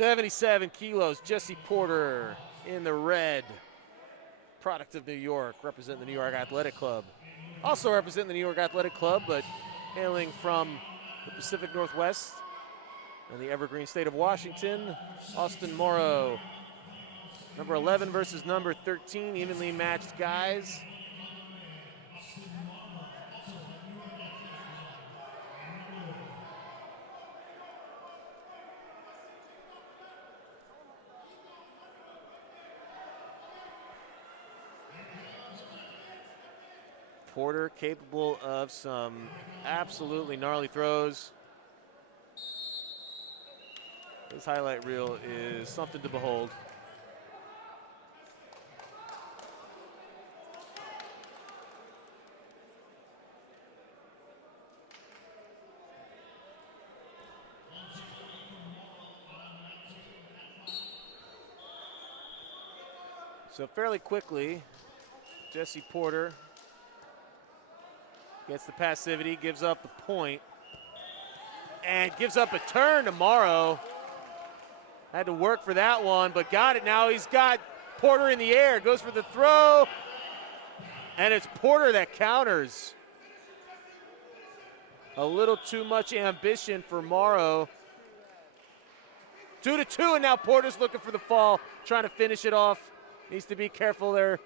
77 kilos, Jesse Porter in the red. Product of New York, representing the New York Athletic Club. Also representing the New York Athletic Club, but hailing from the Pacific Northwest and the evergreen state of Washington, Austin Morrow. Number 11 versus number 13, evenly matched guys. Porter capable of some absolutely gnarly throws. This highlight reel is something to behold. So fairly quickly, Jesse Porter gets the passivity, gives up the point, and gives up a turn to Morrow. Had to work for that one, but got it now. He's got Porter in the air, goes for the throw, and it's Porter that counters. A little too much ambition for Morrow. 2-2, and now Porter's looking for the fall, trying to finish it off. Needs to be careful. Their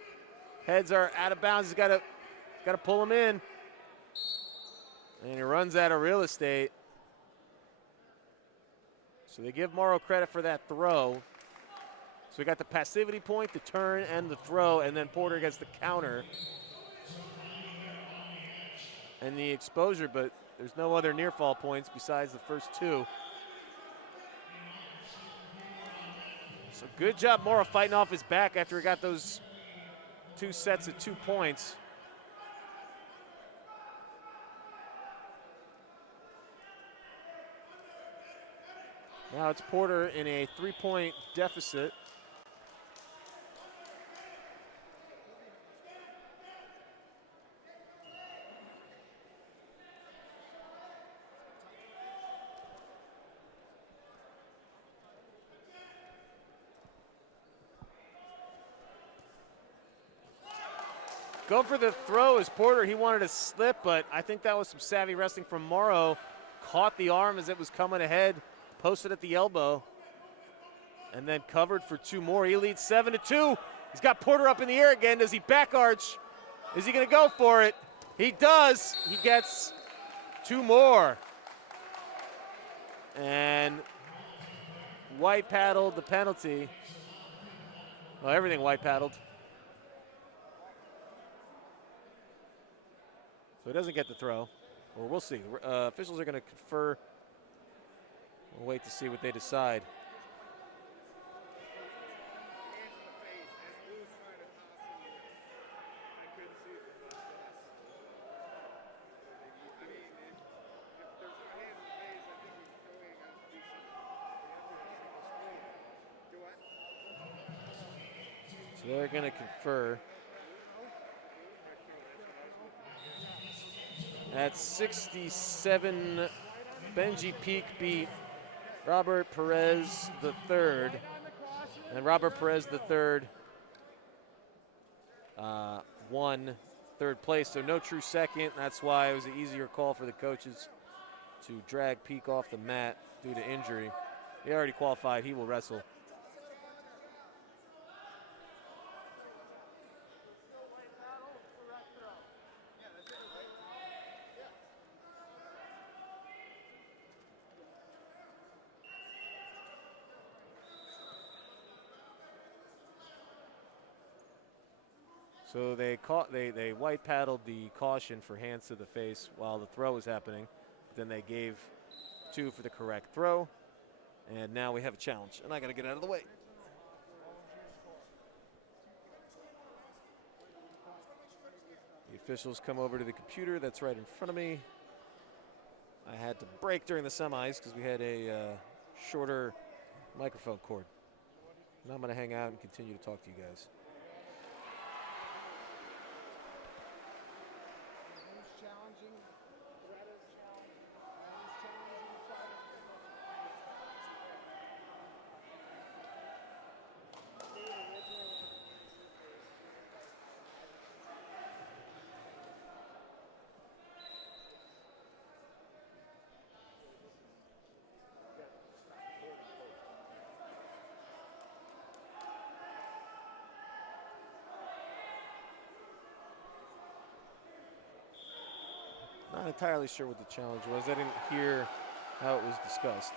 heads are out of bounds. He's got to pull them in. And he runs out of real estate. So they give Morrow credit for that throw. So we got the passivity point, the turn, and the throw, and then Porter gets the counter. And the exposure, but there's no other near fall points besides the first two. So good job Morrow fighting off his back after he got those two sets of 2 points. Now it's Porter in a 3-point deficit. Go for the throw as Porter. He wanted to slip, but I think that was some savvy wrestling from Morrow. Caught the arm as it was coming ahead, posted at the elbow, and then covered for 2 more. He leads 7-2. He's got Porter up in the air again. Does he back arch? Is he going to go for it? He does. He gets 2 more. And white paddled the penalty. Well, everything white paddled. So he doesn't get the throw, or we'll see. Officials are going to confer. We'll wait to see what they decide. So they're going to confer. At 67, Benji Peak beat Robert Perez III. And Robert Perez III won 3rd place, so no true second. That's why it was an easier call for the coaches to drag Peak off the mat due to injury. He already qualified. He will wrestle. So they white paddled the caution for hands to the face while the throw was happening. Then they gave 2 for the correct throw. And now we have a challenge. And I got to get out of the way. The officials come over to the computer that's right in front of me. I had to break during the semis because we had a shorter microphone cord. And I'm going to hang out and continue to talk to you guys. Not entirely sure what the challenge was. I didn't hear how it was discussed.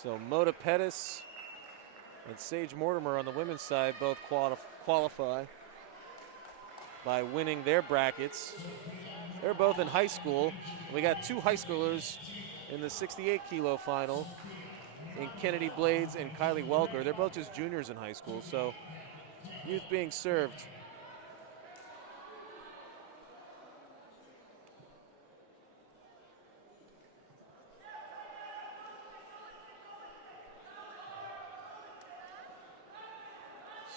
So Moda Pettis and Sage Mortimer on the women's side both qualify by winning their brackets. They're both in high school. We got two high schoolers in the 68 kilo final in Kennedy Blades and Kylie Welker. They're both just juniors in high school, so youth being served.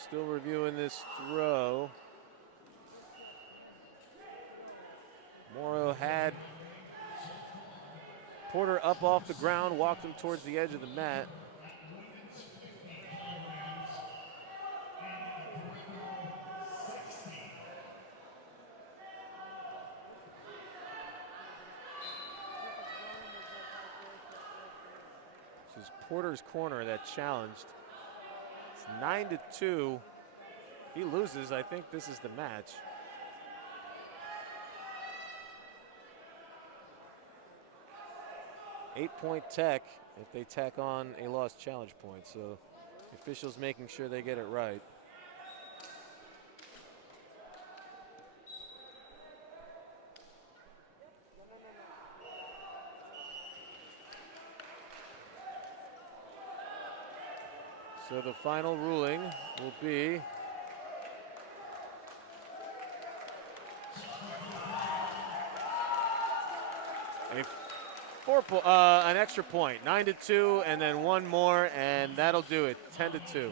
Still reviewing this throw. Morrow had Porter up off the ground, walked him towards the edge of the mat. This is Porter's corner that challenged. It's 9-2. If he loses, I think this is the match. Eight-point tech if they tack on a lost challenge point. So the officials making sure they get it right. So the final ruling will be an extra point, 9-2, and then one more, and that'll do it, 10-2.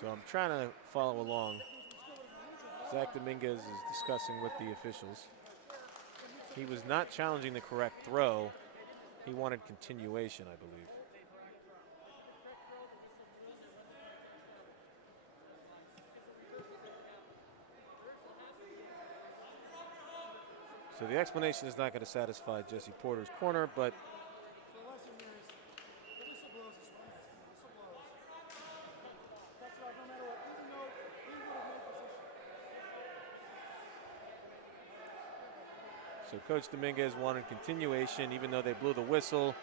So I'm trying to follow along. Zach Dominguez is discussing with the officials. He was not challenging the correct throw. He wanted continuation, I believe. So the explanation is not going to satisfy Jesse Porter's corner, but so Coach Dominguez wanted continuation, even though they blew the whistle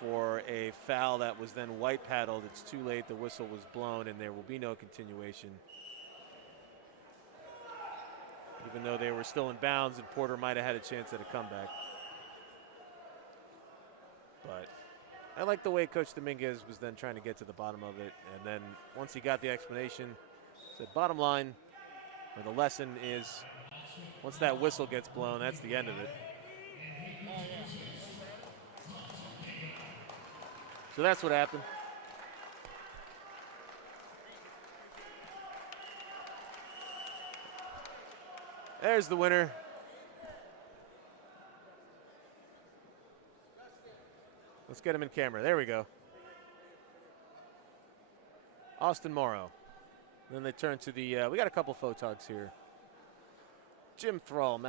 for a foul that was then white paddled. It's too late, the whistle was blown, and there will be no continuation. Even though they were still in bounds and Porter might have had a chance at a comeback. But I like the way Coach Dominguez was then trying to get to the bottom of it. And then once he got the explanation, said bottom line, or the lesson is, once that whistle gets blown, that's the end of it. So that's what happened. There's the winner. Let's get him in camera. There we go. Austin Morrow. Then they turn to the, we got a couple photogs here. Jim Thrall, Matt